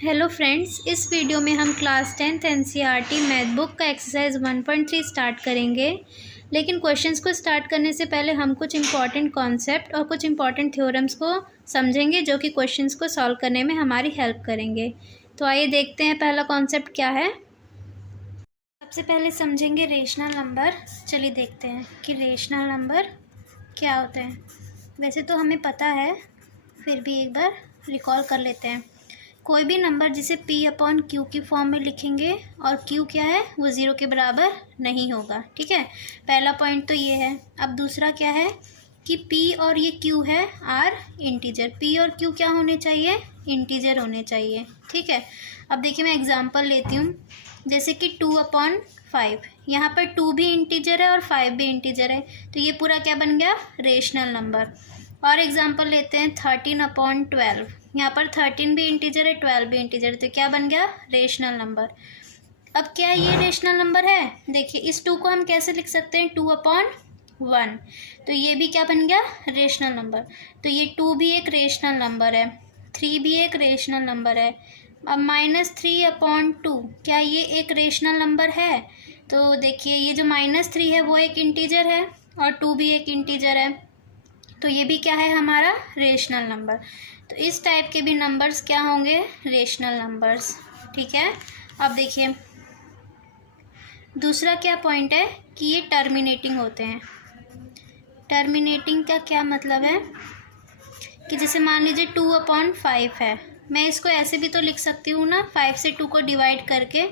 Hello friends, इस video में हम class 10th NCERT math book का एक्सरसाइज 1.3 स्टार्ट करेंगे। लेकिन क्वेश्चंस को स्टार्ट करने से पहले हम कुछ इंपॉर्टेंट कॉन्सेप्ट और कुछ इंपॉर्टेंट थ्योरम्स को समझेंगे जो कि क्वेश्चंस को सॉल्व करने में हमारी हेल्प करेंगे। तो आइए देखते हैं पहला कॉन्सेप्ट क्या है। सबसे पहले समझेंगे रेशनल नंबर। चलिए देखते हैं कि रेशनल नंबर क्या होते हैं। वैसे तो हमें पता है, फिर भी एक बार रिकॉल कर लेते हैं। कोई भी नंबर जिसे P/Q की फॉर्म में लिखेंगे और Q क्या है, वो ज़ीरो के बराबर नहीं होगा। ठीक है, पहला पॉइंट तो ये है। अब दूसरा क्या है कि P और ये Q है आर इंटीजर। P और Q क्या होने चाहिए, इंटीजर होने चाहिए। ठीक है, अब देखिए मैं एग्जांपल लेती हूँ। जैसे कि 2/5, यहाँ पर 2 भी इंटीजर है और 5 भी इंटीजर है, तो ये पूरा क्या बन गया, रेशनल नंबर। और एग्जांपल लेते हैं 13/12, यहाँ पर 13 भी इंटीजर है, 12 भी इंटीजर है, तो क्या बन गया, रेशनल नंबर। अब क्या ये रेशनल नंबर है, देखिए इस 2 को हम कैसे लिख सकते हैं, 2/1, तो ये भी क्या बन गया, रेशनल नंबर। तो ये 2 भी एक रेशनल नंबर है, 3 भी एक रेशनल नंबर है। अब -3/2, क्या ये एक रेशनल नंबर है? तो देखिए ये जो -3 है वो एक इंटीजर है और 2 भी एक इंटीजर है, तो ये भी क्या है हमारा, रेशनल नंबर। तो इस टाइप के भी नंबर्स क्या होंगे, रेशनल नंबर्स। ठीक है, अब देखिए दूसरा क्या पॉइंट है कि ये टर्मिनेटिंग होते हैं। टर्मिनेटिंग का क्या मतलब है कि जैसे मान लीजिए 2/5 है, मैं इसको ऐसे भी तो लिख सकती हूँ ना, 5 से 2 को डिवाइड करके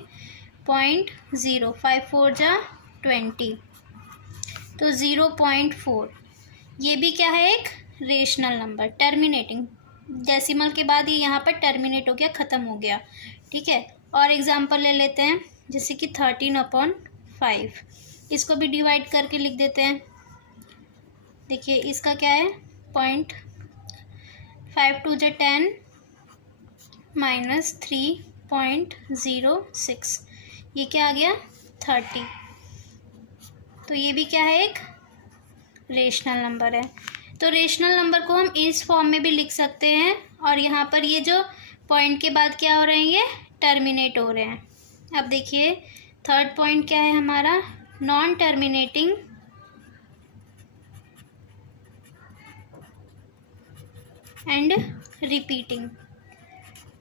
0.0, 5 4 जा 20, तो 0.4, ये भी क्या है, एक रेशनल नंबर। टर्मिनेटिंग, डेसिमल के बाद ये यहाँ पर टर्मिनेट हो गया, ख़त्म हो गया। ठीक है, और एग्जांपल ले लेते हैं, जैसे कि 13/5, इसको भी डिवाइड करके लिख देते हैं। देखिए इसका क्या है, 0.5 2 जा 10 -3.06, ये क्या आ गया, 30, तो ये भी क्या है, एक रेशनल नंबर है। तो रेशनल नंबर को हम इस फॉर्म में भी लिख सकते हैं, और यहाँ पर ये जो पॉइंट के बाद क्या हो रहे हैं, ये टर्मिनेट हो रहे हैं। अब देखिए थर्ड पॉइंट क्या है हमारा, non terminating and repeating.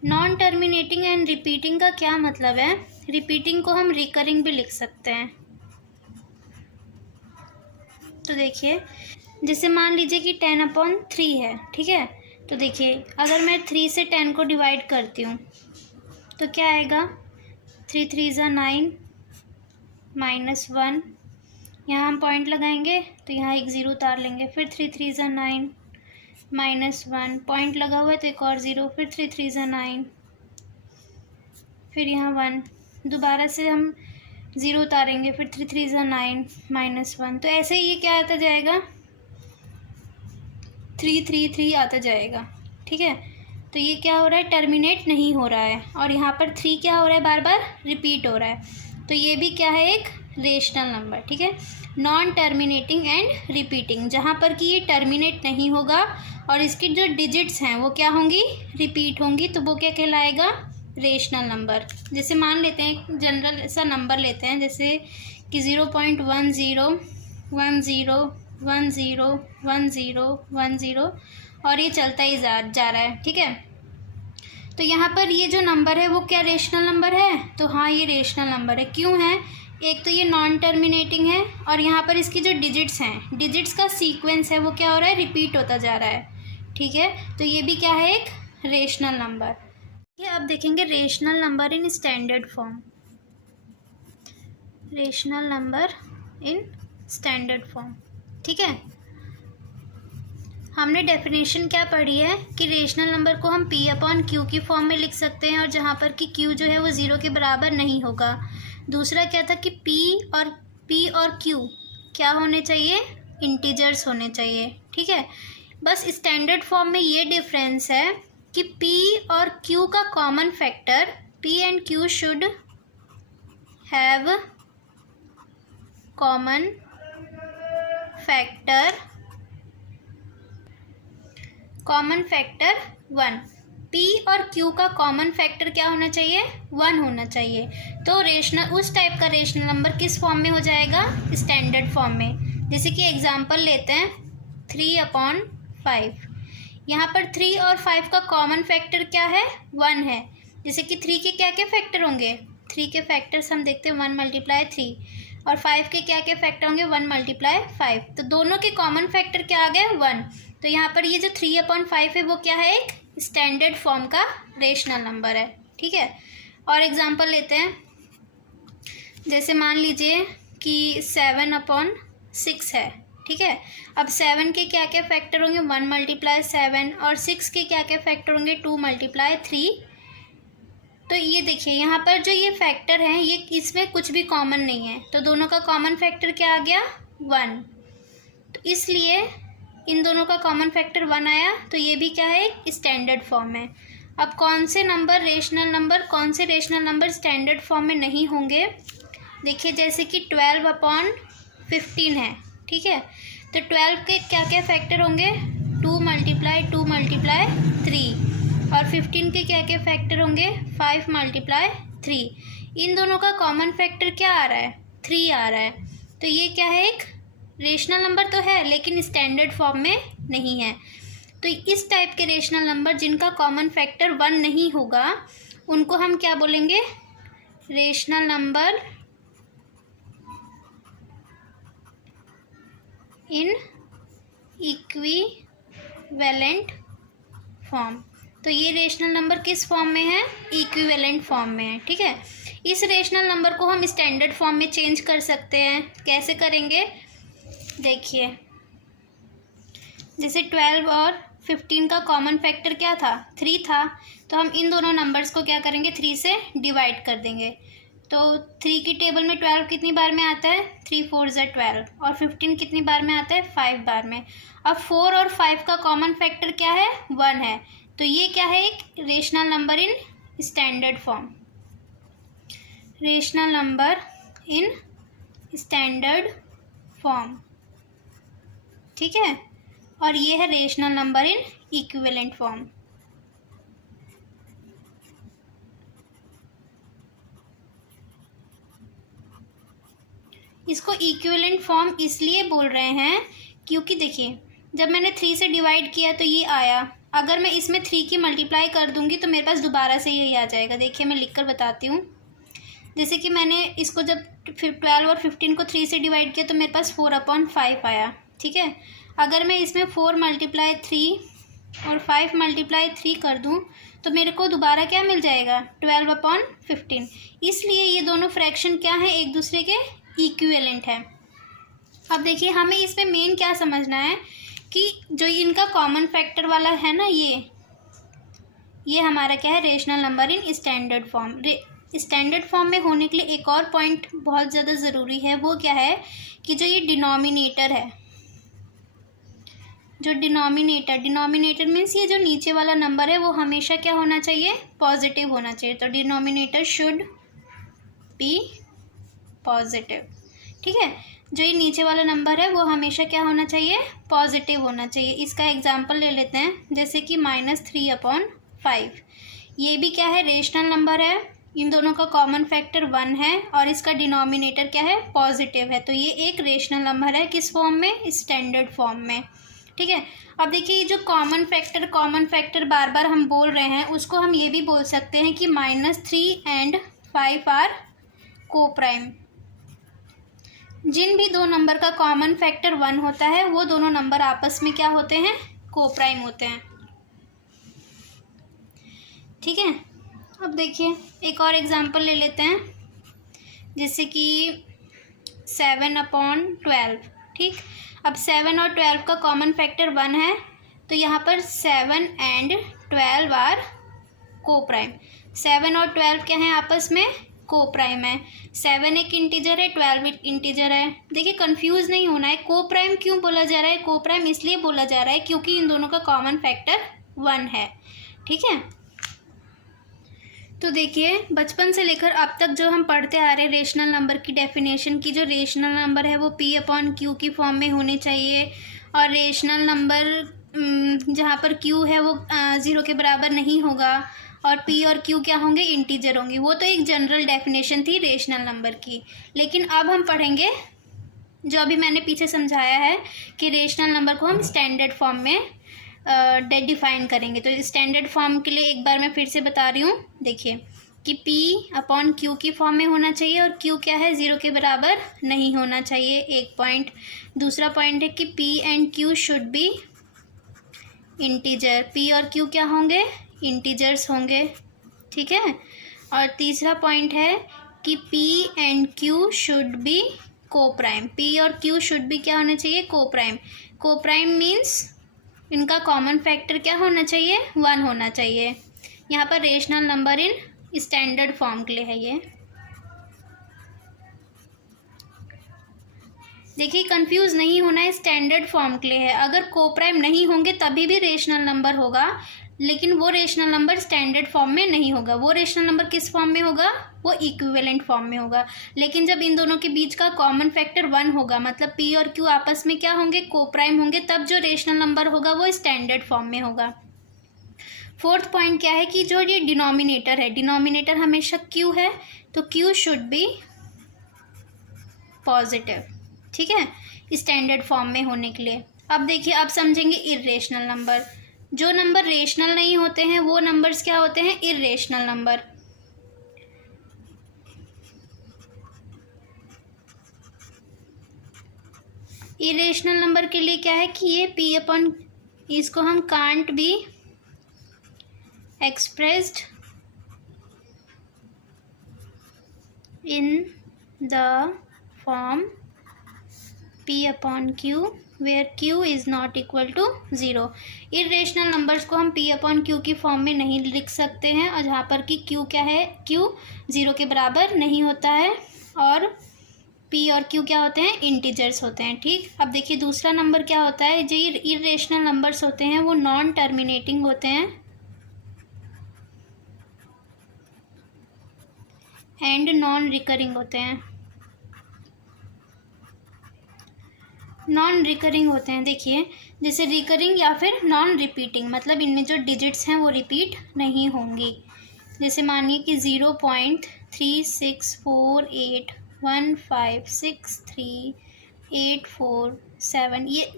Non terminating and repeating का क्या मतलब है, रिपीटिंग को हम रिकरिंग भी लिख सकते हैं। तो देखिए जैसे मान लीजिए कि 10/3 है, ठीक है, तो देखिए अगर मैं 3 से 10 को डिवाइड करती हूँ तो क्या आएगा, 3 3 ज़ा 9 -1, यहाँ हम पॉइंट लगाएंगे तो यहाँ एक ज़ीरो उतार लेंगे, फिर 3 3 ज़ा 9 -1, पॉइंट लगा हुआ है तो एक और ज़ीरो, फिर 3 3 ज़ा 9, फिर यहाँ 1, दोबारा से हम ज़ीरो उतारेंगे, फिर 3 3 ज़ा 9 -1, तो ऐसे ही ये क्या आता जाएगा, 3 3 3 आता जाएगा। ठीक है, तो ये क्या हो रहा है, टर्मिनेट नहीं हो रहा है, और यहाँ पर 3 क्या हो रहा है, बार बार रिपीट हो रहा है, तो ये भी क्या है, एक रेशनल नंबर। ठीक है, नॉन टर्मिनेटिंग एंड रिपीटिंग, जहाँ पर कि ये टर्मिनेट नहीं होगा और इसकी जो डिजिट्स हैं वो क्या होंगी, रिपीट होंगी, तो वो क्या कहलाएगा, रेशनल नंबर। जैसे मान लेते हैं जनरल ऐसा नंबर लेते हैं, जैसे कि 0.10 10 10 10 10 और ये चलता ही जा रहा है। ठीक है, तो यहाँ पर ये जो नंबर है वो क्या रेशनल नंबर है, तो हाँ ये रेशनल नंबर है। क्यों है, एक तो ये नॉन टर्मिनेटिंग है, और यहाँ पर इसकी जो डिजिट्स हैं, डिजिट्स का सीक्वेंस है वो क्या हो रहा है, रिपीट होता जा रहा है। ठीक है, तो ये भी क्या है, एक रेशनल नंबर। ये अब देखेंगे rational number in standard form. Rational number in standard form, ठीक है, हमने डेफिनेशन क्या पढ़ी है कि रेशनल नंबर को हम P/Q की फॉर्म में लिख सकते हैं, और जहाँ पर कि Q जो है वो ज़ीरो के बराबर नहीं होगा। दूसरा क्या था कि P और Q क्या होने चाहिए, इंटीजर्स होने चाहिए। ठीक है, बस स्टैंडर्ड फॉर्म में ये डिफरेंस है कि P और Q का common factor, P and Q should have common factor 1, P और Q का कॉमन फैक्टर क्या होना चाहिए? 1 होना चाहिए। तो रेशनल, उस टाइप का रेशनल नंबर किस फॉर्म में हो जाएगा? स्टैंडर्ड फॉर्म में। जैसे कि एग्जांपल लेते हैं 3/5। यहाँ पर 3 और 5 का कॉमन फैक्टर क्या है? 1 है। जैसे कि 3 के क्या क्या फैक्टर होंगे? 3 के फैक्टर्स हम देखते हैं 1 × 3, और 5 के क्या क्या फैक्टर होंगे? 1 × 5। तो दोनों के कॉमन फैक्टर क्या आ गए? 1। तो यहाँ पर ये जो 3/5 है वो क्या है? एक स्टैंडर्ड फॉर्म का रेशनल नंबर है। ठीक है, और एग्जांपल लेते हैं। जैसे मान लीजिए कि 7/6 है। ठीक है, अब 7 के क्या क्या फैक्टर होंगे? 1 × 7, और 6 के क्या क्या फैक्टर होंगे? 2 × 3। तो ये देखिए यहाँ पर जो ये फैक्टर हैं, ये इसमें कुछ भी कॉमन नहीं है, तो दोनों का कॉमन फैक्टर क्या आ गया? 1। तो इसलिए इन दोनों का कॉमन फैक्टर 1 आया, तो ये भी क्या है? एक स्टैंडर्ड फॉर्म है। अब कौन से रेशनल नंबर स्टैंडर्ड फॉर्म में नहीं होंगे? देखिए जैसे कि 12/15 है। ठीक है, तो 12 के क्या क्या फैक्टर होंगे? 2 × 2 × 3, और 15 के क्या क्या फैक्टर होंगे? 5 × 3। इन दोनों का कॉमन फैक्टर क्या आ रहा है? 3 आ रहा है। तो ये क्या है? एक रेशनल नंबर तो है, लेकिन स्टैंडर्ड फॉर्म में नहीं है। तो इस टाइप के रेशनल नंबर जिनका कॉमन फैक्टर 1 नहीं होगा, उनको हम क्या बोलेंगे? Rational number in equivalent form. तो ये रेशनल नंबर किस फॉर्म में है? इक्विवेलेंट फॉर्म में है। ठीक है, इस रेशनल नंबर को हम स्टैंडर्ड फॉर्म में चेंज कर सकते हैं। कैसे करेंगे? देखिए, जैसे 12 और 15 का कॉमन फैक्टर क्या था? 3 था। तो हम इन दोनों नंबर्स को क्या करेंगे? 3 से डिवाइड कर देंगे। तो 3 की टेबल में 12 कितनी बार में आता है? 3 × 4 = 12, और 15 कितनी बार में आता है? 5 बार में। अब 4 और 5 का कॉमन फैक्टर क्या है? 1 है। तो ये क्या है? एक rational number in standard form. Rational number in standard form. ठीक है, और ये है rational number in equivalent form. इसको इक्विवेलेंट फॉर्म इसलिए बोल रहे हैं क्योंकि देखिए, जब मैंने 3 से डिवाइड किया तो ये आया। अगर मैं इसमें 3 की मल्टीप्लाई कर दूंगी तो मेरे पास दोबारा से यही आ जाएगा। देखिए मैं लिखकर बताती हूँ। जैसे कि मैंने इसको जब 12 और 15 को 3 से डिवाइड किया तो मेरे पास 4/5 आया। ठीक है, अगर मैं इसमें 4 × 3 और 5 × 3 कर दूं तो मेरे को दोबारा क्या मिल जाएगा? 12/15। इसलिए ये दोनों फ्रैक्शन क्या है? एक दूसरे के इक्विवेलेंट है। अब देखिए, हमें इसमें मेन क्या समझना है कि जो इनका कॉमन फैक्टर वाला है ना, ये हमारा क्या है? Rational number in standard form. Standard form में होने के लिए एक और पॉइंट बहुत ज़्यादा ज़रूरी है। वो क्या है कि जो ये डिनोमिनेटर है, जो डिनोमिनेटर मीन्स ये जो नीचे वाला नंबर है वो हमेशा क्या होना चाहिए? पॉजिटिव होना चाहिए। तो डिनोमिनेटर शुड बी पॉजिटिव। ठीक है, जो ये नीचे वाला नंबर है वो हमेशा क्या होना चाहिए? पॉजिटिव होना चाहिए। इसका एग्जांपल ले लेते हैं, जैसे कि -3/5। ये भी क्या है? रेशनल नंबर है। इन दोनों का कॉमन फैक्टर 1 है और इसका डिनोमिनेटर क्या है? पॉजिटिव है। तो ये एक रेशनल नंबर है। किस फॉर्म में? स्टैंडर्ड फॉर्म में। ठीक है, अब देखिए ये जो कॉमन फैक्टर बार बार हम बोल रहे हैं, उसको हम ये भी बोल सकते हैं कि -3 and 5 आर कोप्राइम। जिन भी दो नंबर का कॉमन फैक्टर 1 होता है वो दोनों नंबर आपस में क्या होते हैं? कोप्राइम होते हैं। ठीक है, अब देखिए एक और एग्जांपल ले लेते हैं, जैसे कि 7/12। ठीक, अब 7 और 12 का कॉमन फैक्टर 1 है, तो यहाँ पर 7 and 12 आर कोप्राइम। 7 और 12 क्या हैं? आपस में कोप्राइम है। 7 एक इंटीजर है, 12 एक इंटीजर है। देखिए कंफ्यूज नहीं होना है। कोप्राइम क्यों बोला जा रहा है? कोप्राइम इसलिए बोला जा रहा है क्योंकि इन दोनों का कॉमन फैक्टर 1 है। ठीक है, तो देखिए बचपन से लेकर अब तक जो हम पढ़ते आ रहे हैं रेशनल नंबर की डेफिनेशन की, जो रेशनल नंबर है वो P/Q की फॉर्म में होने चाहिए, और रेशनल नंबर जहाँ पर q है वो 0 के बराबर नहीं होगा और p और q क्या होंगे, इंटीजर होंगे। वो तो एक जनरल डेफिनेशन थी रेशनल नंबर की। लेकिन अब हम पढ़ेंगे जो अभी मैंने पीछे समझाया है कि रेशनल नंबर को हम स्टैंडर्ड फॉर्म में डिफाइन करेंगे। तो स्टैंडर्ड फॉर्म के लिए एक बार मैं फिर से बता रही हूँ। देखिए कि p/q की फॉर्म में होना चाहिए और q क्या है, 0 के बराबर नहीं होना चाहिए, एक पॉइंट। दूसरा पॉइंट है कि p and q should be integer. p और q क्या होंगे, इंटीजर्स होंगे, ठीक है। और तीसरा पॉइंट है कि p and q should be co-prime. p और q शुड बी क्या होना चाहिए, को-प्राइम। को-प्राइम मीन्स इनका कॉमन फैक्टर क्या होना चाहिए, 1 होना चाहिए। यहाँ पर rational number in standard form के लिए है ये। देखिए कंफ्यूज नहीं होना है, स्टैंडर्ड फॉर्म के लिए है। अगर को-प्राइम नहीं होंगे तभी भी रेशनल नंबर होगा, लेकिन वो रेशनल नंबर स्टैंडर्ड फॉर्म में नहीं होगा। वो रेशनल नंबर किस फॉर्म में होगा, वो इक्विवेलेंट फॉर्म में होगा। लेकिन जब इन दोनों के बीच का कॉमन फैक्टर 1 होगा, मतलब p और q आपस में क्या होंगे, को-प्राइम होंगे, तब जो रेशनल नंबर होगा वो स्टैंडर्ड फॉर्म में होगा। फोर्थ पॉइंट क्या है कि जो ये डिनोमिनेटर है, डिनोमिनेटर हमेशा q है, तो q शुड बी पॉजिटिव, ठीक है, स्टैंडर्ड फॉर्म में होने के लिए। अब देखिए, अब समझेंगे इर्रेशनल नंबर। जो नंबर रेशनल नहीं होते हैं वो नंबर्स क्या होते हैं, इर्रेशनल नंबर। इरेशनल नंबर के लिए क्या है कि ये p/, इसको हम can't be expressed in the form p/q where q is not equal to 0। Irrational numbers को हम p/q की फॉर्म में नहीं लिख सकते हैं, और जहाँ पर कि q क्या है, q 0 के बराबर नहीं होता है और p और q क्या होते हैं, इंटीजर्स होते हैं, ठीक। अब देखिए दूसरा नंबर क्या होता है, जो इरेशनल नंबर्स होते हैं वो नॉन टर्मिनेटिंग होते हैं एंड नॉन रिकरिंग होते हैं। नॉन रिकरिंग होते हैं, देखिए जैसे रिकरिंग या फिर नॉन रिपीटिंग, मतलब इनमें जो डिजिट्स हैं वो रिपीट नहीं होंगी। जैसे मानिए कि 0.3648156384 ये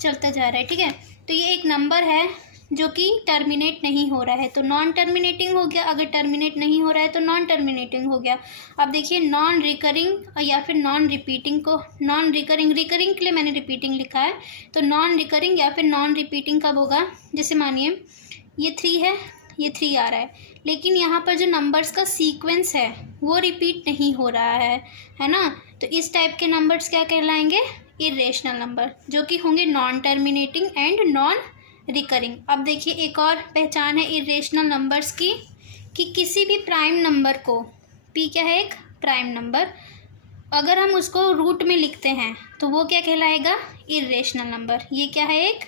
चलता जा रहा है, ठीक है। तो ये एक नंबर है जो कि टर्मिनेट नहीं हो रहा है, तो नॉन टर्मिनेटिंग हो गया। अगर टर्मिनेट नहीं हो रहा है तो नॉन टर्मिनेटिंग हो गया। अब देखिए नॉन रिकरिंग या फिर नॉन रिपीटिंग को, नॉन रिकरिंग, रिकरिंग के लिए मैंने रिपीटिंग लिखा है, तो नॉन रिकरिंग या फिर नॉन रिपीटिंग कब होगा, जैसे मानिए ये 3 है, ये 3 आ रहा है, लेकिन यहाँ पर जो नंबर्स का सीक्वेंस है वो रिपीट नहीं हो रहा है ना। तो इस टाइप के नंबर्स क्या कहलाएंगे, इरेशनल नंबर, जो कि होंगे non terminating and non recurring. अब देखिए एक और पहचान है इरेशनल नंबर्स की कि किसी भी प्राइम नंबर को, p क्या है, एक प्राइम नंबर, अगर हम उसको रूट में लिखते हैं तो वो क्या कहलाएगा, इरेशनल नंबर। ये क्या है, एक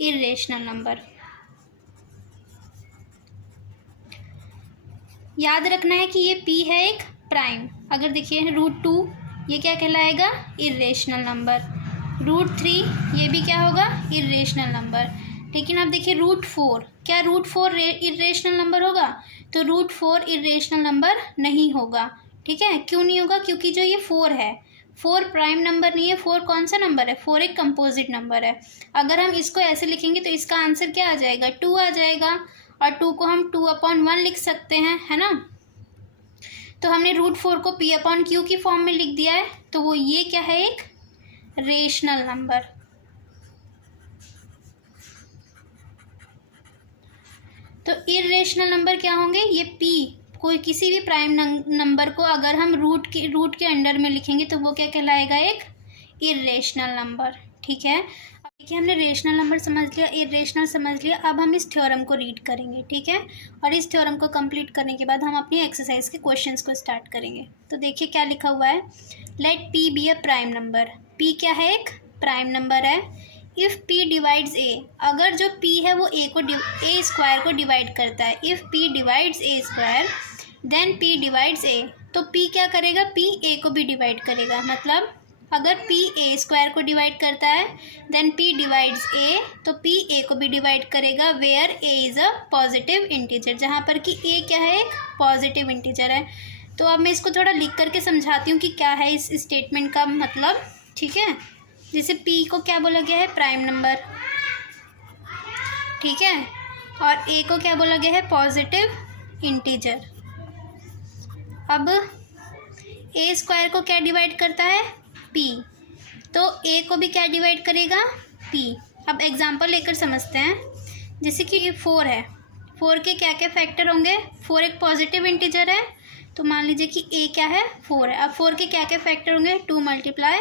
इरेशनल नंबर। याद रखना है कि ये p है एक प्राइम। अगर देखिए √2 ये क्या कहलाएगा, इरेशनल नंबर। √3 ये भी क्या होगा, इरेशनल नंबर। लेकिन अब देखिए √4, क्या √4 इरेशनल नंबर होगा, तो √4 इरेशनल नंबर नहीं होगा, ठीक है। क्यों नहीं होगा, क्योंकि जो ये 4 है, 4 प्राइम नंबर नहीं है। 4 कौन सा नंबर है, 4 एक कंपोजिट नंबर है। अगर हम इसको ऐसे लिखेंगे तो इसका आंसर क्या आ जाएगा, 2 आ जाएगा, और 2 को हम 2/1 लिख सकते हैं, है ना। तो हमने √4 को p/q की फॉर्म में लिख दिया है, तो वो ये क्या है, एक रेशनल नंबर। तो इरेशनल नंबर क्या होंगे, ये p कोई किसी भी प्राइम नंबर को अगर हम रूट के अंडर में लिखेंगे तो वो क्या कहलाएगा, एक इरेशनल नंबर, ठीक है। अब देखिए हमने रेशनल नंबर समझ लिया, इरेशनल समझ लिया। अब हम इस थ्योरम को रीड करेंगे, ठीक है, और इस थ्योरम को कंप्लीट करने के बाद हम अपनी एक्सरसाइज के क्वेश्चंस को स्टार्ट करेंगे। तो देखिए क्या लिखा हुआ है, let p be a prime number. p क्या है, एक प्राइम नंबर है। इफ़ p डिवाइड्स a, अगर जो p है वो a स्क्वायर को डिवाइड करता है, if p divides a square then p divides a, तो p क्या करेगा, p a को भी डिवाइड करेगा। मतलब अगर p a स्क्वायर को डिवाइड करता है देन p डिवाइड्स a, तो p a को भी डिवाइड करेगा where a is a positive integer, जहाँ पर कि a क्या है, एक पॉजिटिव इंटीजर है। तो अब मैं इसको थोड़ा लिख करके समझाती हूँ कि क्या है इस स्टेटमेंट का मतलब, ठीक है। जैसे p को क्या बोला गया है, प्राइम नंबर, ठीक है, और a को क्या बोला गया है, पॉजिटिव इंटीजर। अब a स्क्वायर को क्या डिवाइड करता है, p, तो a को भी क्या डिवाइड करेगा, p। अब एग्जांपल लेकर समझते हैं। जैसे कि ये 4 है, 4 के क्या क्या फैक्टर होंगे, 4 एक पॉजिटिव इंटीजर है, तो मान लीजिए कि a क्या है, 4 है। अब 4 के क्या क्या फैक्टर होंगे, 2 ×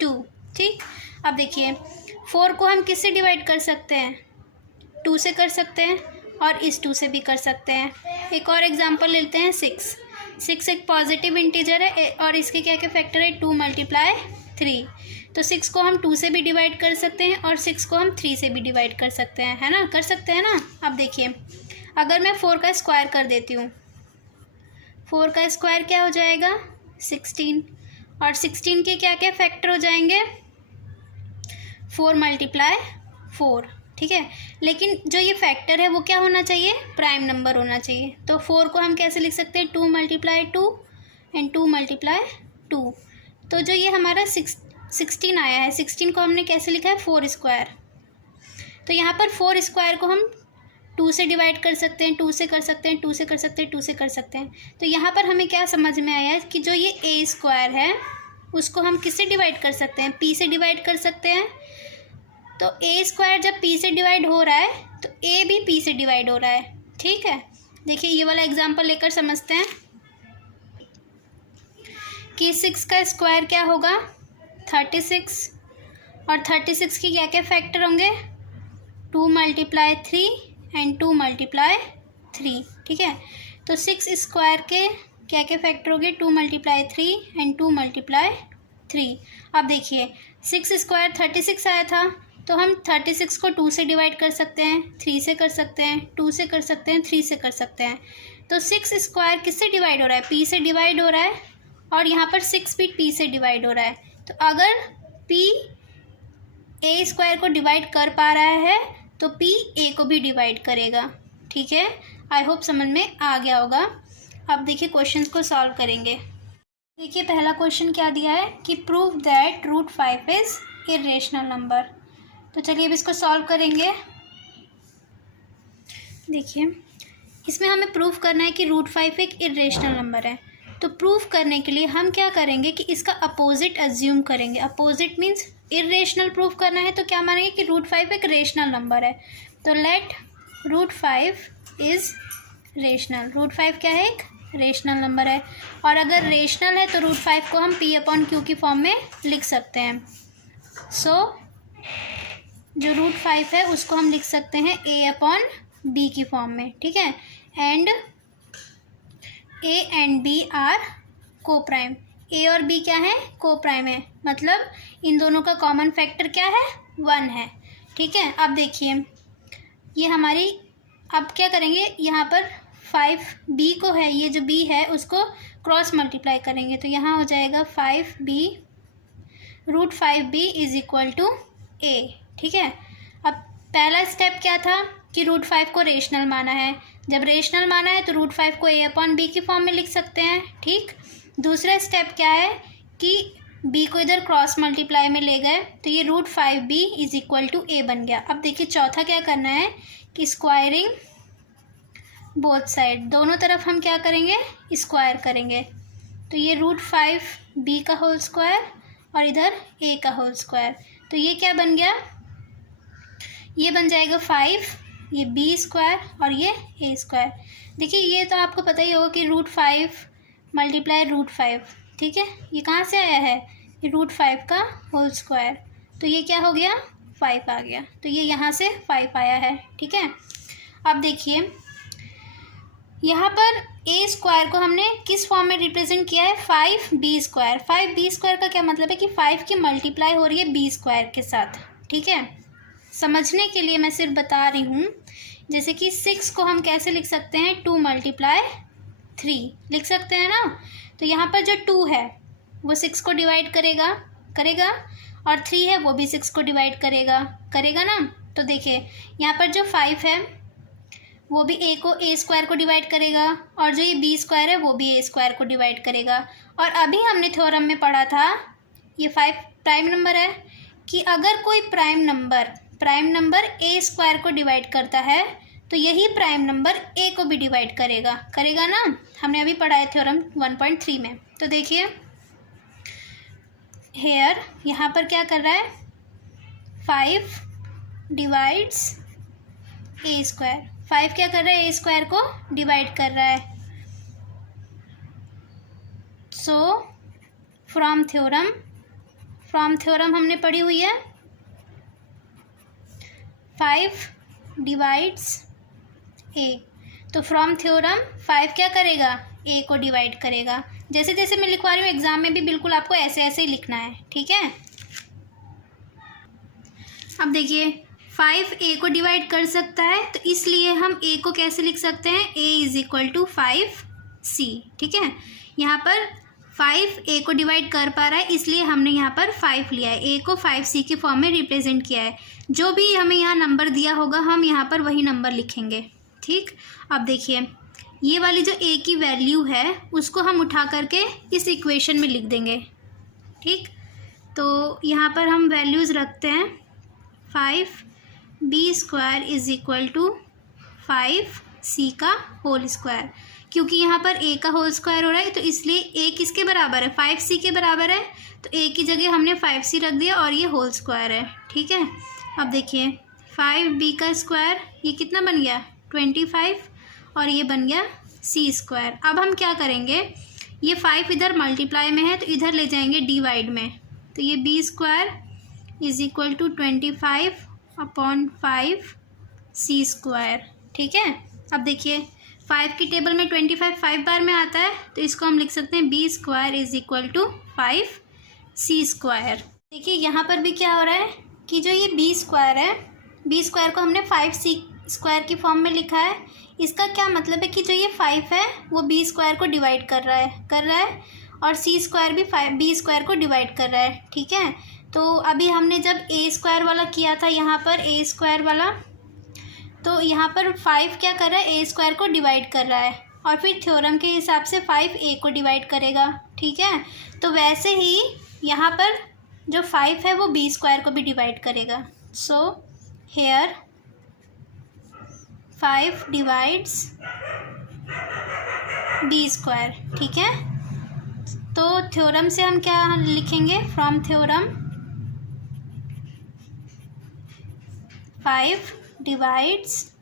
2, ठीक। अब देखिए 4 को हम किससे डिवाइड कर सकते हैं, 2 से कर सकते हैं, और इस 2 से भी कर सकते हैं। एक और एग्जांपल लेते हैं, 6 एक पॉजिटिव इंटीजर है और इसके क्या क्या फैक्टर है, 2 × 3, तो 6 को हम 2 से भी डिवाइड कर सकते हैं और 6 को हम 3 से भी डिवाइड कर सकते हैं, है ना, कर सकते हैं ना। अब देखिए अगर मैं 4 का स्क्वायर कर देती हूँ, 4 का स्क्वायर क्या हो जाएगा, 16, और 16 के क्या क्या फैक्टर हो जाएंगे, 4 × 4, ठीक है। लेकिन जो ये फैक्टर है वो क्या होना चाहिए, प्राइम नंबर होना चाहिए। तो 4 को हम कैसे लिख सकते हैं, 2 × 2 एंड 2 × 2। तो जो ये हमारा 16 आया है, 16 को हमने कैसे लिखा है, 4 स्क्वायर। तो यहाँ पर 4 स्क्वायर को हम 2 से डिवाइड कर सकते हैं, 2 से कर सकते हैं, 2 से कर सकते हैं, 2 से कर सकते हैं। तो यहाँ पर हमें क्या समझ में आया कि जो ये a स्क्वायर है उसको हम किससे डिवाइड कर सकते हैं, p से डिवाइड कर सकते हैं। तो a स्क्वायर जब p से डिवाइड हो रहा है तो a भी p से डिवाइड हो रहा है, ठीक है। देखिए ये वाला एग्जांपल लेकर समझते हैं कि 6 का स्क्वायर क्या होगा, 36, और 36 के क्या क्या फैक्टर होंगे, 2 × 3 एंड 2 × 3, ठीक है। तो 6 स्क्वायर के क्या क्या फैक्टर होंगे, 2 × 3 एंड 2 × 3। अब देखिए 6 स्क्वायर 36 आया था, तो हम 36 को 2 से डिवाइड कर सकते हैं, 3 से कर सकते हैं, 2 से कर सकते हैं, 3 से कर सकते हैं। तो 6 स्क्वायर किससे डिवाइड हो रहा है, p से डिवाइड हो रहा है, और यहाँ पर 6 भी p से डिवाइड हो रहा है। तो अगर p a स्क्वायर को डिवाइड कर पा रहा है तो p a को भी डिवाइड करेगा, ठीक है। आई होप समझ में आ गया होगा। अब देखिए क्वेश्चंस को सॉल्व करेंगे। देखिए पहला क्वेश्चन क्या दिया है कि prove that √5 is irrational number. तो चलिए अब इसको सॉल्व करेंगे। देखिए इसमें हमें प्रूफ करना है कि √5 एक इरेशनल नंबर है। तो प्रूफ करने के लिए हम क्या करेंगे कि इसका अपोजिट अज्यूम करेंगे। अपोजिट मीन्स इरेशनल प्रूफ करना है तो क्या मानेंगे कि √5 एक रेशनल नंबर है। तो लेट √5 इज़ रेशनल। √5 क्या है, एक रेशनल नंबर है, और अगर रेशनल है तो √5 को हम p/q की फॉर्म में लिख सकते हैं। सो जो √5 है उसको हम लिख सकते हैं a/b की फॉर्म में, ठीक है। And a and b are coprime. a और b क्या है, को प्राइम है, मतलब इन दोनों का कॉमन फैक्टर क्या है, 1 है, ठीक है। अब देखिए ये हमारी, अब क्या करेंगे, यहाँ पर 5b को है, ये जो b है उसको क्रॉस मल्टीप्लाई करेंगे, तो यहाँ हो जाएगा 5b √5b is equal to a, ठीक है। अब पहला स्टेप क्या था कि √5 को रेशनल माना है। जब रेशनल माना है तो √5 को a/b की फॉर्म में लिख सकते हैं, ठीक। दूसरा स्टेप क्या है कि b को इधर क्रॉस मल्टीप्लाई में ले गए तो ये √5b is equal to a बन गया। अब देखिए चौथा क्या करना है कि स्क्वायरिंग बोथ साइड, दोनों तरफ हम क्या करेंगे, स्क्वायर करेंगे। तो ये √5b का होल स्क्वायर और इधर a का होल स्क्वायर, तो ये क्या बन गया, ये बन जाएगा 5, ये b स्क्वायर और ये a स्क्वायर। देखिए ये तो आपको पता ही होगा कि √5 × √5, ठीक है। ये कहाँ से आया है, ये √5 का होल स्क्वायर, तो ये क्या हो गया, 5 आ गया, तो ये यहाँ से 5 आया है, ठीक है। अब देखिए यहाँ पर a स्क्वायर को हमने किस फॉर्म में रिप्रेजेंट किया है, 5b स्क्वायर। 5b स्क्वायर का क्या मतलब है कि 5 की मल्टीप्लाई हो रही है b स्क्वायर के साथ, ठीक है। समझने के लिए मैं सिर्फ बता रही हूँ। जैसे कि 6 को हम कैसे लिख सकते हैं, 2 × 3 लिख सकते हैं ना। तो यहाँ पर जो 2 है वो 6 को डिवाइड करेगा, करेगा, और 3 है वो भी 6 को डिवाइड करेगा, करेगा ना। तो देखिए यहाँ पर जो 5 है वो भी a स्क्वायर को डिवाइड करेगा, और जो ये b स्क्वायर है वो भी a स्क्वायर को डिवाइड करेगा। और अभी हमने थ्योरम में पढ़ा था, ये 5 प्राइम नंबर है, कि अगर कोई प्राइम नंबर a स्क्वायर को डिवाइड करता है तो यही प्राइम नंबर a को भी डिवाइड करेगा, करेगा ना। हमने अभी पढ़ा है थ्योरम 1.3 में। तो देखिए हेयर यहाँ पर क्या कर रहा है, 5 डिवाइड्स a स्क्वायर, 5 क्या कर रहा है, a स्क्वायर को डिवाइड कर रहा है। सो फ्रॉम थ्योरम हमने पढ़ी हुई है, 5 डिवाइड्स a, तो फ्रॉम थ्योरम 5 क्या करेगा, a को डिवाइड करेगा। जैसे जैसे मैं लिखवा रही हूँ एग्जाम में भी बिल्कुल आपको ऐसे ऐसे ही लिखना है, ठीक है। अब देखिए 5 a को डिवाइड कर सकता है, तो इसलिए हम a को कैसे लिख सकते हैं, a is equal to 5c, ठीक है। यहाँ पर 5 a को डिवाइड कर पा रहा है, इसलिए हमने यहाँ पर 5 लिया है, a को 5c के फॉर्म में रिप्रेजेंट किया है। जो भी हमें यहाँ नंबर दिया होगा हम यहाँ पर वही नंबर लिखेंगे, ठीक। अब देखिए ये वाली जो a की वैल्यू है उसको हम उठा करके इस इक्वेशन में लिख देंगे, ठीक। तो यहाँ पर हम वैल्यूज़ रखते हैं, 5b square is equal to 5c का होल स्क्वायर, क्योंकि यहाँ पर a का होल स्क्वायर हो रहा है तो इसलिए a किसके बराबर है, 5c के बराबर है, तो a की जगह हमने 5c रख दिया और ये होल स्क्वायर है, ठीक है। अब देखिए 5b का स्क्वायर ये कितना बन गया, 25, और ये बन गया c स्क्वायर। अब हम क्या करेंगे, ये 5 इधर मल्टीप्लाई में है तो इधर ले जाएंगे डिवाइड में, तो ये b square is equal to 25/5 c square, ठीक है। अब देखिए 5 की टेबल में 25 5 बार में आता है, तो इसको हम लिख सकते हैं b square is equal to 5c square. देखिए यहाँ पर भी क्या हो रहा है कि जो ये b स्क्वायर है, b स्क्वायर को हमने 5c स्क्वायर की फॉर्म में लिखा है। इसका क्या मतलब है कि जो ये 5 है वो b स्क्वायर को डिवाइड कर रहा है, और c स्क्वायर भी b स्क्वायर को डिवाइड कर रहा है, ठीक है। तो अभी हमने जब a स्क्वायर वाला किया था, यहाँ पर a स्क्वायर वाला, तो यहाँ पर 5 क्या कर रहा है, a स्क्वायर को डिवाइड कर रहा है, और फिर थ्योरम के हिसाब से 5 a को डिवाइड करेगा, ठीक है। तो वैसे ही यहाँ पर जो 5 है वो b स्क्वायर को भी डिवाइड करेगा। So here 5 divides b square, ठीक है। तो थ्योरम से हम क्या लिखेंगे, फ्रॉम थ्योरम 5 डिवाइड्स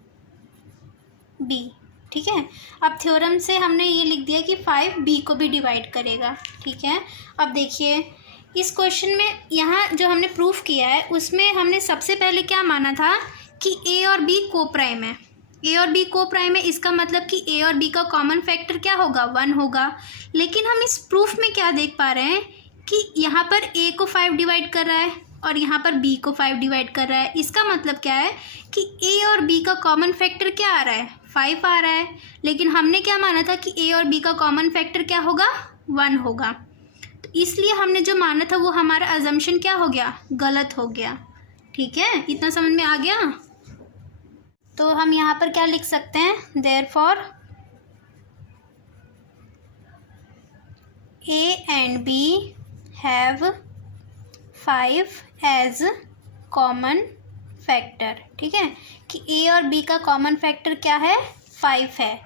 b, ठीक है। अब थ्योरम से हमने ये लिख दिया कि 5 b को भी डिवाइड करेगा, ठीक है। अब देखिए इस क्वेश्चन में यहाँ जो हमने प्रूफ किया है उसमें हमने सबसे पहले क्या माना था कि a और b को प्राइम है, a और b को प्राइम है, इसका मतलब कि a और b का कॉमन फैक्टर क्या होगा, 1 होगा। लेकिन हम इस प्रूफ में क्या देख पा रहे हैं कि यहाँ पर a को 5 डिवाइड कर रहा है और यहाँ पर b को 5 डिवाइड कर रहा है। इसका मतलब क्या है कि a और b का कॉमन फैक्टर क्या आ रहा है, 5 आ रहा है। लेकिन हमने क्या माना था कि a और b का कॉमन फैक्टर क्या होगा, 1 होगा। तो इसलिए हमने जो माना था वो हमारा अजम्पशन क्या हो गया, गलत हो गया, ठीक है। इतना समझ में आ गया। तो हम यहाँ पर क्या लिख सकते हैं, therefore a and b have 5 as common factor, ठीक है। कि a और b का कॉमन फैक्टर क्या है, 5 है।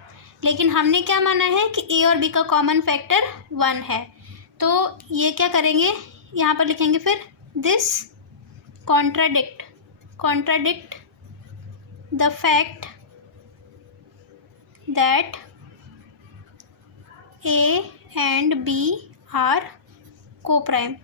लेकिन हमने क्या माना है कि a और b का कॉमन फैक्टर 1 है। तो ये क्या करेंगे, यहाँ पर लिखेंगे फिर this contradict the fact that a and b are coprime.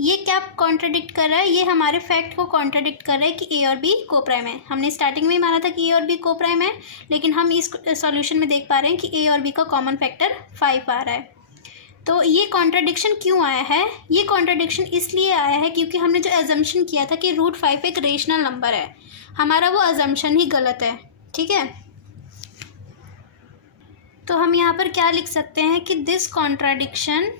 ये क्या कॉन्ट्राडिक्ट कर रहा है, ये हमारे फैक्ट को कॉन्ट्राडिक्ट कर रहा है कि a और b को प्राइम है। हमने स्टार्टिंग में ही माना था कि a और b को प्राइम है, लेकिन हम इस सॉल्यूशन में देख पा रहे हैं कि a और b का कॉमन फैक्टर 5 आ रहा है। तो ये कॉन्ट्राडिक्शन क्यों आया है, ये कॉन्ट्राडिक्शन इसलिए आया है क्योंकि हमने जो एजम्पशन किया था कि √5 एक रेशनल नंबर है, हमारा वो एजम्पशन ही गलत है, ठीक है। तो हम यहाँ पर क्या लिख सकते हैं कि दिस कॉन्ट्राडिक्शन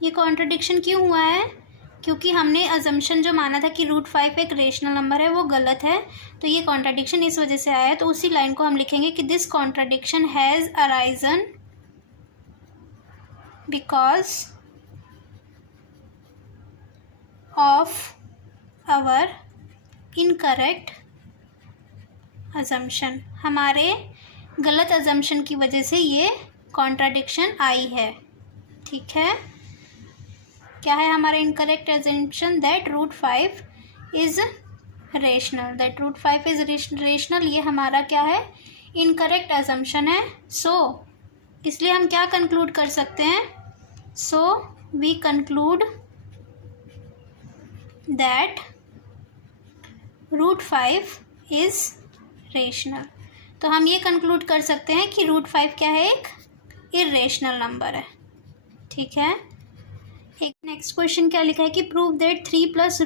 ये कॉन्ट्रडिक्शन क्यों हुआ है? क्योंकि हमने अजम्पशन जो माना था कि √5 एक रेशनल नंबर है वो गलत है, तो ये कॉन्ट्रडिक्शन इस वजह से आया है। तो उसी लाइन को हम लिखेंगे कि this contradiction has arisen because of our incorrect assumption. हमारे गलत अजम्पशन की वजह से ये कॉन्ट्रडिक्शन आई है। ठीक है, क्या है हमारा incorrect assumption? That √5 is rational. That √5 is rational, ये हमारा क्या है? इनकरेक्ट अजम्पशन है। सो इसलिए हम क्या कंक्लूड कर सकते हैं? So we conclude that √5 is rational. तो हम ये कंक्लूड कर सकते हैं कि √5 क्या है? एक इर्रेशनल नंबर है। ठीक है, एक नेक्स्ट क्वेश्चन क्या लिखा है कि प्रूव दैट 3 +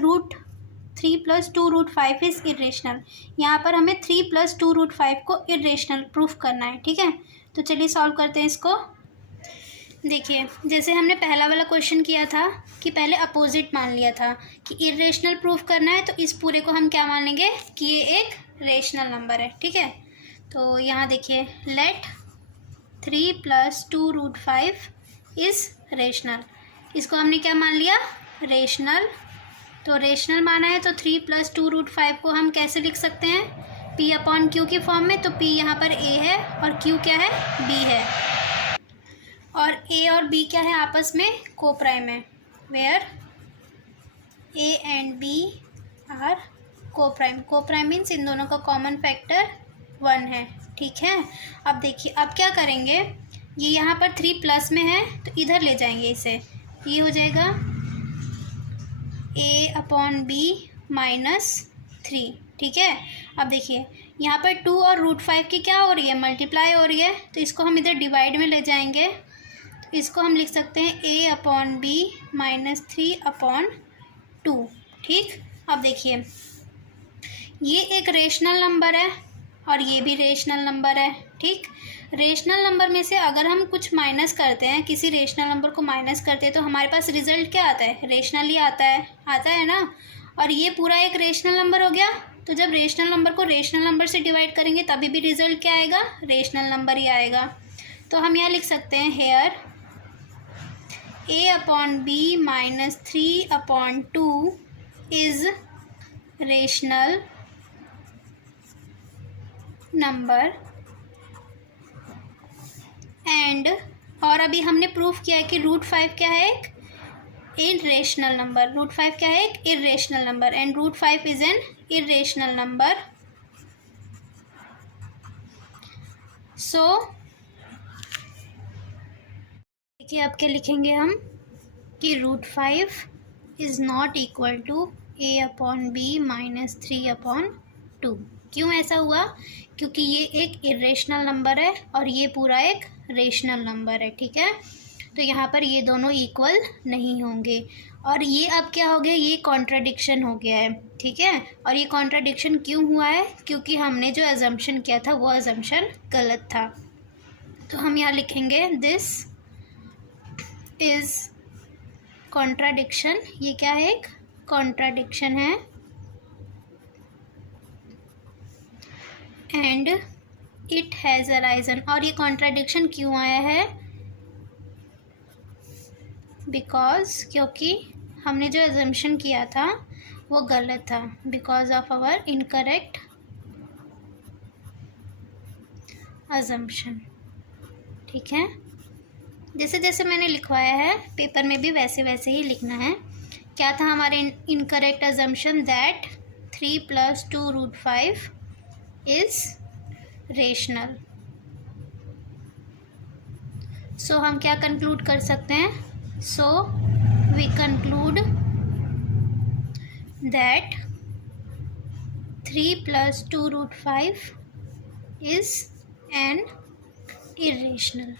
2 √5 इज़ इर्रेशनल। यहाँ पर हमें 3 + 2 √5 को इर्रेशनल प्रूफ करना है। ठीक है, तो चलिए सॉल्व करते हैं इसको। देखिए, जैसे हमने पहला वाला क्वेश्चन किया था कि पहले अपोजिट मान लिया था कि इर्रेशनल प्रूफ करना है, तो इस पूरे को हम क्या मान लेंगे कि ये एक रेशनल नंबर है। ठीक है, तो यहाँ देखिए, लेट 3 + 2 √5 इज़ रेशनल। इसको हमने क्या मान लिया? रेशनल। तो रेशनल माना है, तो 3 + 2 √5 को हम कैसे लिख सकते हैं? P/Q की फॉर्म में। तो P यहाँ पर A है और Q क्या है? B है। और A और B क्या है? आपस में कोप्राइम है। Where A and B are coprime. Coprime means इन दोनों का कॉमन फैक्टर 1 है। ठीक है, अब देखिए, अब क्या करेंगे? ये यहाँ पर 3 प्लस में है, तो इधर ले जाएंगे इसे। ये हो जाएगा A/B -3। ठीक है, अब देखिए, यहाँ पर 2 और √5 की क्या हो रही है? मल्टीप्लाई हो रही है, तो इसको हम इधर डिवाइड में ले जाएंगे। तो इसको हम लिख सकते हैं A/B -3/2। ठीक, अब देखिए, ये एक रेशनल नंबर है और ये भी रेशनल नंबर है। ठीक, रेशनल नंबर में से अगर हम कुछ माइनस करते हैं, किसी रेशनल नंबर को माइनस करते हैं, तो हमारे पास रिजल्ट क्या आता है? रेशनल ही आता है ना। और ये पूरा एक रेशनल नंबर हो गया। तो जब रेशनल नंबर को रेशनल नंबर से डिवाइड करेंगे तभी भी रिजल्ट क्या आएगा? रेशनल नंबर ही आएगा। तो हम यहाँ लिख सकते हैं here A/B -3/2 is rational number and, और अभी हमने प्रूफ किया है कि √5 क्या है? एक इर्रेशनल नंबर। √5 क्या है? एक irrational number and √5 is an irrational number. So देखिए, अब क्या लिखेंगे हम कि √5 is not equal to A/B -3/2। क्यों ऐसा हुआ? क्योंकि ये एक इर्रेशनल नंबर है और ये पूरा एक रेशनल नंबर है। ठीक है, तो यहाँ पर ये दोनों इक्वल नहीं होंगे और ये अब क्या हो गया? ये कॉन्ट्रडिक्शन हो गया है। ठीक है, और ये कॉन्ट्रडिक्शन क्यों हुआ है? क्योंकि हमने जो अजम्पशन किया था वो अजम्पशन गलत था। तो हम यहाँ लिखेंगे दिस इज़ कॉन्ट्रडिक्शन। ये क्या है? एक कॉन्ट्रडिक्शन है एंड इट हैज़ अराइजन। और ये कॉन्ट्रडिक्शन क्यों आया है? बिकॉज, क्योंकि हमने जो अजम्पशन किया था वो गलत था। Because of our incorrect assumption. ठीक है, जैसे जैसे मैंने लिखवाया है पेपर में भी वैसे वैसे ही लिखना है। क्या था हमारे incorrect assumption? That 3 + 2 √5 is rational. So हम क्या कंक्लूड कर सकते हैं? So we conclude that 3 + 2 √5 is an irrational.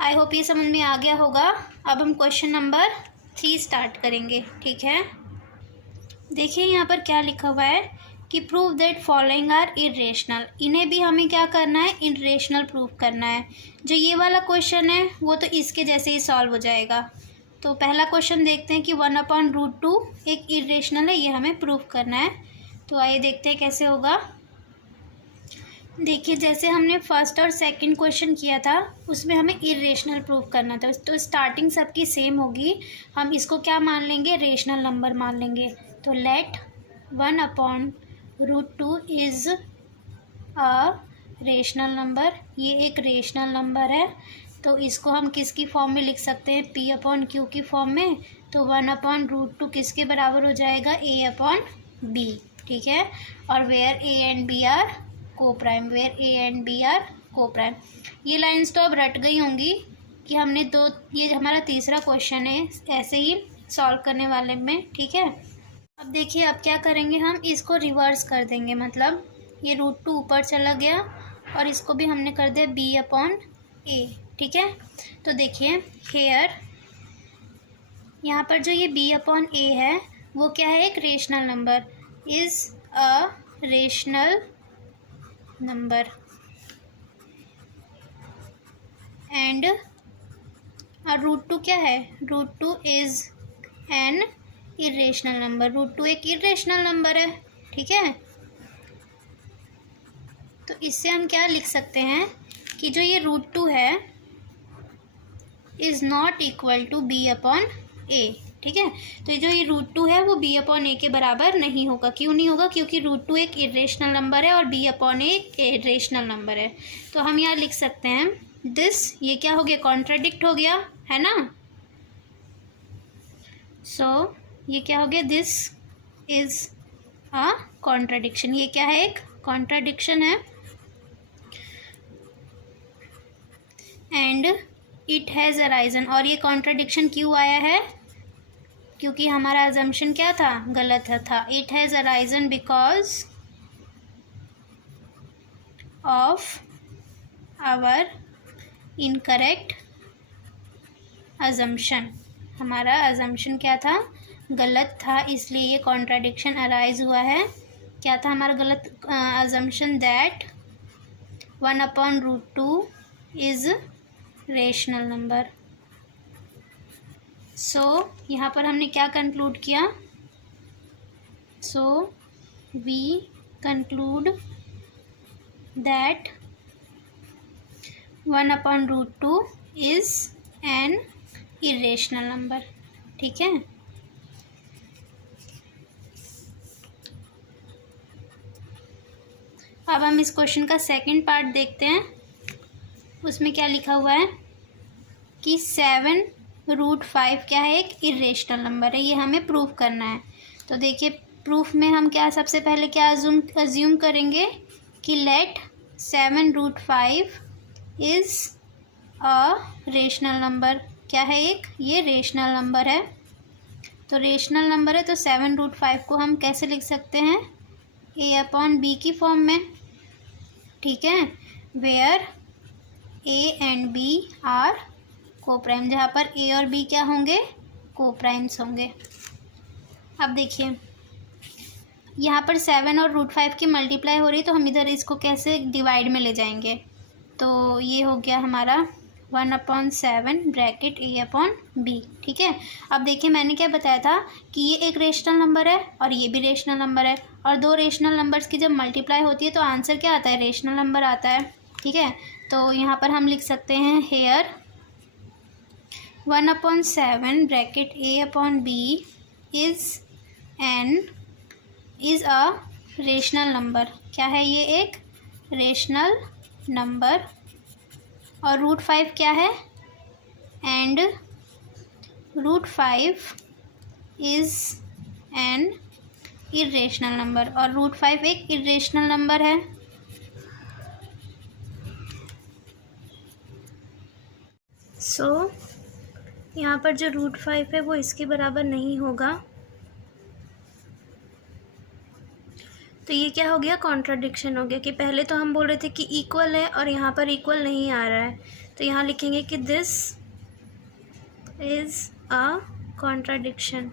I hope ये समझ में आ गया होगा। अब हम क्वेश्चन नंबर 3 स्टार्ट करेंगे। ठीक है, देखिए यहाँ पर क्या लिखा हुआ है कि prove that following are irrational, इन्हें भी हमें क्या करना है, इरेशनल प्रूव करना है। जो ये वाला क्वेश्चन है वो तो इसके जैसे ही सॉल्व हो जाएगा। तो पहला क्वेश्चन देखते हैं कि 1/√2 एक इरेशनल है, ये हमें प्रूव करना है। तो आइए देखते हैं कैसे होगा। देखिए जैसे हमने फर्स्ट और सेकंड क्वेश्चन किया था उसमें हमें इरेशनल प्रूव करना था, तो स्टार्टिंग सबकी सेम होगी। हम इसको क्या मान लेंगे, रेशनल नंबर मान लेंगे। तो let 1/√2 is a rational number, ये एक रेशनल नंबर है। तो इसको हम किसकी फॉर्म में लिख सकते हैं, P/Q की फॉर्म में। तो 1/√2 किसके बराबर हो जाएगा, A/B, ठीक है। और where A and B are coprime, where A and B are coprime. ये लाइन्स तो अब रट गई होंगी कि हमने दो, ये हमारा तीसरा क्वेश्चन है ऐसे ही सॉल्व करने वाले में, ठीक है। अब देखिए अब क्या करेंगे, हम इसको रिवर्स कर देंगे, मतलब ये √2 ऊपर चला गया और इसको भी हमने कर दिया B/A, ठीक है। तो देखिए हेयर यहाँ पर जो ये B/A है वो क्या है, एक rational number, is a rational number and √2 क्या है, √2 इज़ एन इरेशनल नंबर। √2 एक इरेशनल नंबर है, ठीक है। तो इससे हम क्या लिख सकते हैं कि जो ये √2 है is not equal to B/A, ठीक है। तो जो ये √2 है वो B/A के बराबर नहीं होगा। क्यों नहीं होगा, क्योंकि √2 एक इरेशनल नंबर है और B/A एक रेशनल नंबर है। तो हम यहाँ लिख सकते हैं दिस, ये क्या हो गया, कॉन्ट्राडिक्ट हो गया है ना। सो ये क्या हो गया, दिस इज़ अ कॉन्ट्राडिक्शन, ये क्या है, एक कॉन्ट्राडिक्शन है। एंड इट हैज़ अराइजन, और ये कॉन्ट्राडिक्शन क्यों आया है, क्योंकि हमारा अजम्पशन क्या था, गलत था। It has arisen because of our incorrect assumption, हमारा अजम्पशन क्या था, गलत था, इसलिए ये कॉन्ट्राडिक्शन अराइज हुआ है। क्या था हमारा गलत assumption, that 1/√2 is rational number. So यहाँ पर हमने क्या कंक्लूड किया, so we conclude that 1/√2 is an irrational number, ठीक है। अब हम इस क्वेश्चन का सेकंड पार्ट देखते हैं। उसमें क्या लिखा हुआ है कि 7√5 क्या है, एक इरेशनल नंबर है, ये हमें प्रूव करना है। तो देखिए प्रूफ में हम क्या सबसे पहले क्या अज्यूम करेंगे कि let 7√5 is a rational number, क्या है, एक ये रेशनल नंबर है। तो रेशनल नंबर है तो 7√5 को हम कैसे लिख सकते हैं, A/B की फॉर्म में, ठीक है। Where A and B are coprime, जहाँ पर A और B क्या होंगे, को प्राइम्स होंगे। अब देखिए यहाँ पर 7 और √5 की मल्टीप्लाई हो रही है, तो हम इधर इसको कैसे डिवाइड में ले जाएंगे। तो ये हो गया हमारा 1/7 ब्रैकेट A/B, ठीक है। अब देखिए मैंने क्या बताया था कि ये एक रेशनल नंबर है और ये भी रेशनल नंबर है, और दो रेशनल नंबर्स की जब मल्टीप्लाई होती है तो आंसर क्या आता है, रेशनल नंबर आता है, ठीक है। तो यहाँ पर हम लिख सकते हैं here 1/7 bracket A/B is a rational number, क्या है, ये एक रेशनल नंबर। और √5 क्या है, and √5 is an irrational number, और √5 एक इरेशनल नंबर है। सो यहाँ पर जो √5 है वो इसके बराबर नहीं होगा। तो ये क्या हो गया, कॉन्ट्राडिक्शन हो गया कि पहले तो हम बोल रहे थे कि इक्वल है और यहाँ पर इक्वल नहीं आ रहा है। तो यहाँ लिखेंगे कि दिस इज़ अ कॉन्ट्राडिक्शन।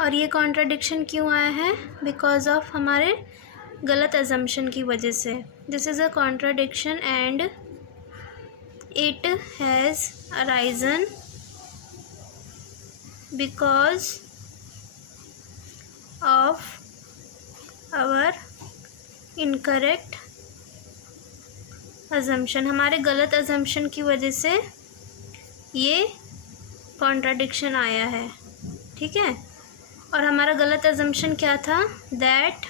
और ये कॉन्ट्राडिक्शन क्यों आया है? बिकॉज ऑफ हमारे गलत अजम्पशन की वजह से। This is a contradiction and it has arisen because of our incorrect assumption. हमारे गलत अजम्पशन की वजह से ये कॉन्ट्राडिक्शन आया है, ठीक है। और हमारा गलत अजम्पशन क्या था? That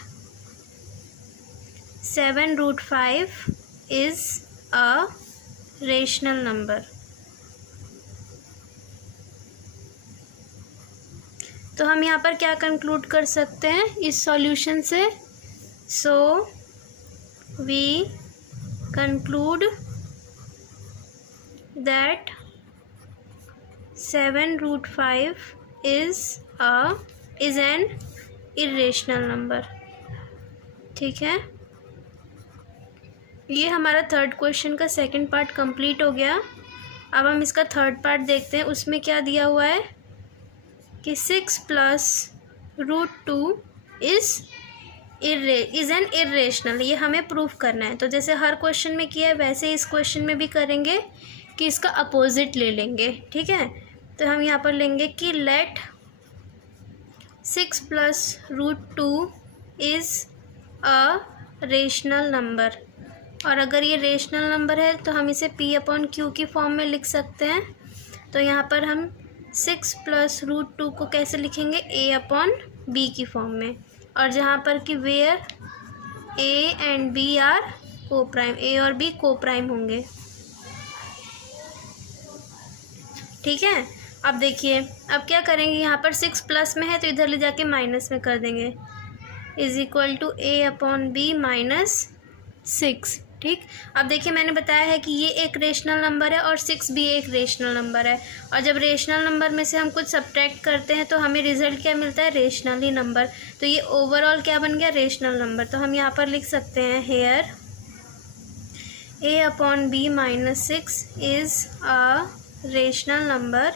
7√5 is a rational number. तो हम यहाँ पर क्या कंक्लूड कर सकते हैं इस सॉल्यूशन से? So we conclude that 7√5 is an irrational number, ठीक है। ये हमारा थर्ड क्वेश्चन का सेकंड पार्ट कंप्लीट हो गया। अब हम इसका थर्ड पार्ट देखते हैं। उसमें क्या दिया हुआ है कि 6 + √2 इज़ एन इर्रेशनल। ये हमें प्रूफ करना है। तो जैसे हर क्वेश्चन में किया है वैसे इस क्वेश्चन में भी करेंगे कि इसका अपोजिट ले लेंगे, ठीक है। तो हम यहाँ पर लेंगे कि let 6 + √2 is a rational number. और अगर ये रेशनल नंबर है तो हम इसे P/Q की फॉर्म में लिख सकते हैं। तो यहाँ पर हम 6 + √2 को कैसे लिखेंगे? A/B की फॉर्म में। और जहाँ पर कि where A and B are coprime, A और B कोप्राइम होंगे, ठीक है। अब देखिए, अब क्या करेंगे? यहाँ पर 6 प्लस में है तो इधर ले जाके माइनस में कर देंगे। = A/B - 6, ठीक। अब देखिए, मैंने बताया है कि ये एक रेशनल नंबर है और 6 भी एक रेशनल नंबर है। और जब रेशनल नंबर में से हम कुछ सब्ट्रैक्ट करते हैं तो हमें रिजल्ट क्या मिलता है? रेशनल ही नंबर। तो ये ओवरऑल क्या बन गया? Rational number. तो हम यहाँ पर लिख सकते हैं here A/B - 6 is a rational number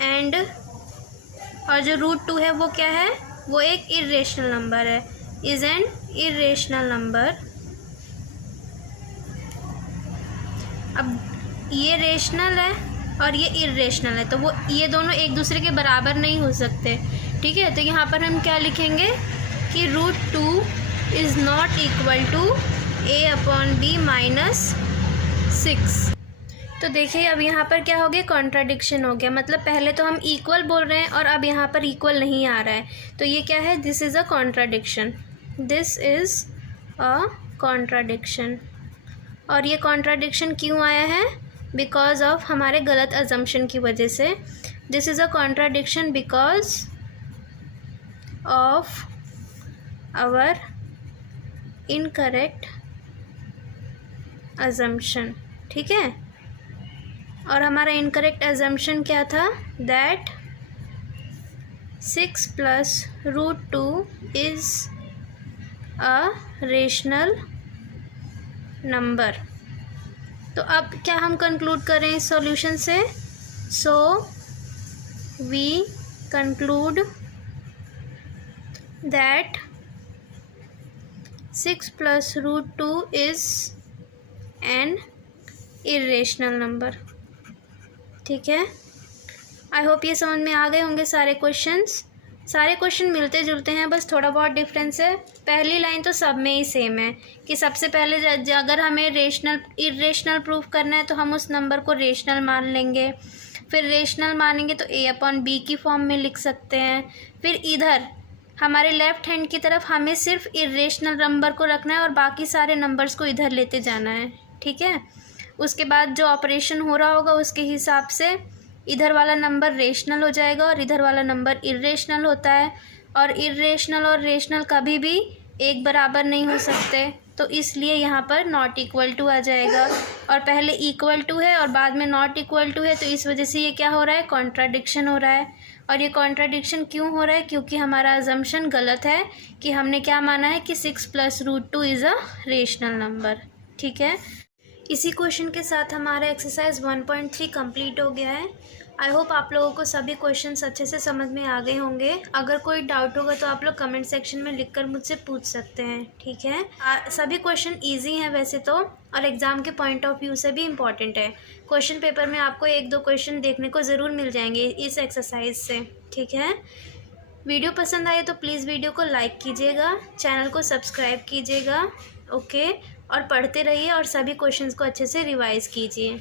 and, और जो √2 है वो क्या है? वो एक इर्रेशनल नंबर है, इज़ एन इर्रेशनल नंबर। अब ये रेशनल है और ये इर्रेशनल है, तो वो ये दोनों एक दूसरे के बराबर नहीं हो सकते, ठीक है। तो यहाँ पर हम क्या लिखेंगे कि √2 is not equal to A/B - 6। तो देखिए, अब यहाँ पर क्या हो गया? कॉन्ट्राडिक्शन हो गया। मतलब पहले तो हम इक्वल बोल रहे हैं और अब यहाँ पर इक्वल नहीं आ रहा है। तो ये क्या है? This is a contradiction. This is a contradiction. और ये कॉन्ट्राडिक्शन क्यों आया है? बिकॉज ऑफ हमारे गलत अजम्पशन की वजह से। This is a contradiction because of our incorrect assumption, ठीक है। और हमारा इनकरेक्ट अजम्पशन क्या था? That 6 + √2 is a rational number. तो अब क्या हम कंक्लूड करें इस सॉल्यूशन से? So we conclude that 6 + √2 is an irrational number, ठीक है। आई होप ये समझ में आ गए होंगे सारे क्वेश्चंस। सारे क्वेश्चन मिलते जुलते हैं, बस थोड़ा बहुत डिफरेंस है। पहली लाइन तो सब में ही सेम है कि सबसे पहले अगर हमें इर्रेशनल प्रूफ करना है तो हम उस नंबर को रेशनल मान लेंगे। फिर रेशनल मानेंगे तो A/B की फॉर्म में लिख सकते हैं। फिर इधर हमारे लेफ़्ट हैंड की तरफ हमें सिर्फ इर्रेशनल नंबर को रखना है और बाकी सारे नंबर्स को इधर लेते जाना है, ठीक है। उसके बाद जो ऑपरेशन हो रहा होगा उसके हिसाब से इधर वाला नंबर रेशनल हो जाएगा और इधर वाला नंबर इर्रेशनल होता है। और इर्रेशनल और रेशनल कभी भी एक बराबर नहीं हो सकते, तो इसलिए यहाँ पर नॉट इक्वल टू आ जाएगा। और पहले इक्वल टू है और बाद में नॉट इक्वल टू है, तो इस वजह से ये क्या हो रहा है? कॉन्ट्राडिक्शन हो रहा है। और ये कॉन्ट्राडिक्शन क्यों हो रहा है? क्योंकि हमारा अजम्पशन गलत है कि हमने क्या माना है कि 6 + √2 इज़ अ रेशनल नंबर, ठीक है। इसी क्वेश्चन के साथ हमारा एक्सरसाइज 1.3 कंप्लीट हो गया है। आई होप आप लोगों को सभी क्वेश्चंस अच्छे से समझ में आ गए होंगे। अगर कोई डाउट होगा तो आप लोग कमेंट सेक्शन में लिखकर मुझसे पूछ सकते हैं, ठीक है। सभी क्वेश्चन इजी हैं वैसे तो, और एग्ज़ाम के पॉइंट ऑफ व्यू से भी इम्पॉर्टेंट है। क्वेश्चन पेपर में आपको 1-2 क्वेश्चन देखने को ज़रूर मिल जाएंगे इस एक्सरसाइज से, ठीक है। वीडियो पसंद आए तो प्लीज़ वीडियो को लाइक कीजिएगा, चैनल को सब्सक्राइब कीजिएगा, ओके। और पढ़ते रहिए और सभी क्वेश्चंस को अच्छे से रिवाइज़ कीजिए।